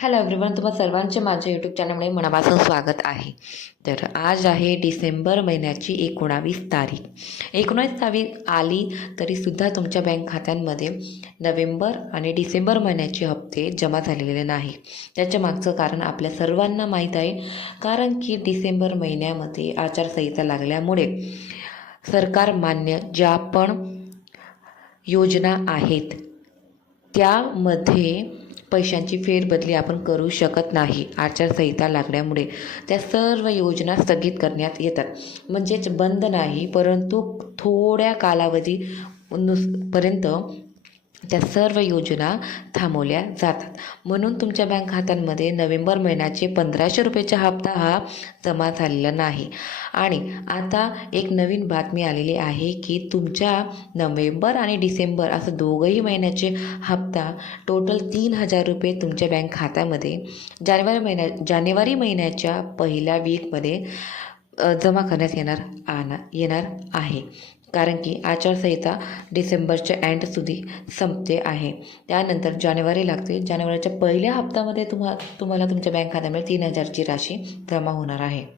Hello everyone, तुम्हा सर्वांचे माझ्या यूट्यूब चॅनलमध्ये मनापासून स्वागत आहे. तर आज आहे डिसेंबर महिन्याची 19 तारीख. 19 तारीख आली तरीसुद्धा तुमच्या बँक खात्यांमध्ये नोव्हेंबर आणि डिसेंबर महिन्याचे हप्ते जमा झालेले नाही. त्याच्या मागचं कारण आपल्या सर्वांना माहीत आहे. कारण की डिसेंबर महिन्यामध्ये आचारसंहिता लागल्यामुळे सरकार मान्य ज्या पण योजना आहेत त्यामध्ये पैशांची फेरबदली आपण करू शकत नाही. आचारसंहिता लागल्यामुळे त्या सर्व योजना स्थगित करण्यात येतात. म्हणजेच बंद नाही, परंतु थोड्या कालावधी पर्यंत त्या सर्व योजना थांबवल्या जातात. म्हणून तुमच्या बँक खात्यांमध्ये नोव्हेंबर महिन्याचे 1500 रुपयेचा हप्ता हा जमा झालेला नाही. आणि आता एक नवीन बातमी आलेली आहे की तुमच्या नोव्हेंबर आणि डिसेंबर असं दोघंही महिन्याचे हप्ता टोटल 3000 रुपये तुमच्या बँक खात्यामध्ये जानेवारी महिन्याच्या पहिल्या वीकमध्ये जमा करण्यात येणार आहे. कारण की आचारसंहिता डिसेंबरच्या एंडસુધી संपते आहे. त्यानंतर जानेवारी लागते. जानेवारीच्या पहिल्या हप्त्यामध्ये तुम्हाला तुमच्या बँक खात्यामध्ये 3000ची राशी जमा होणार आहे.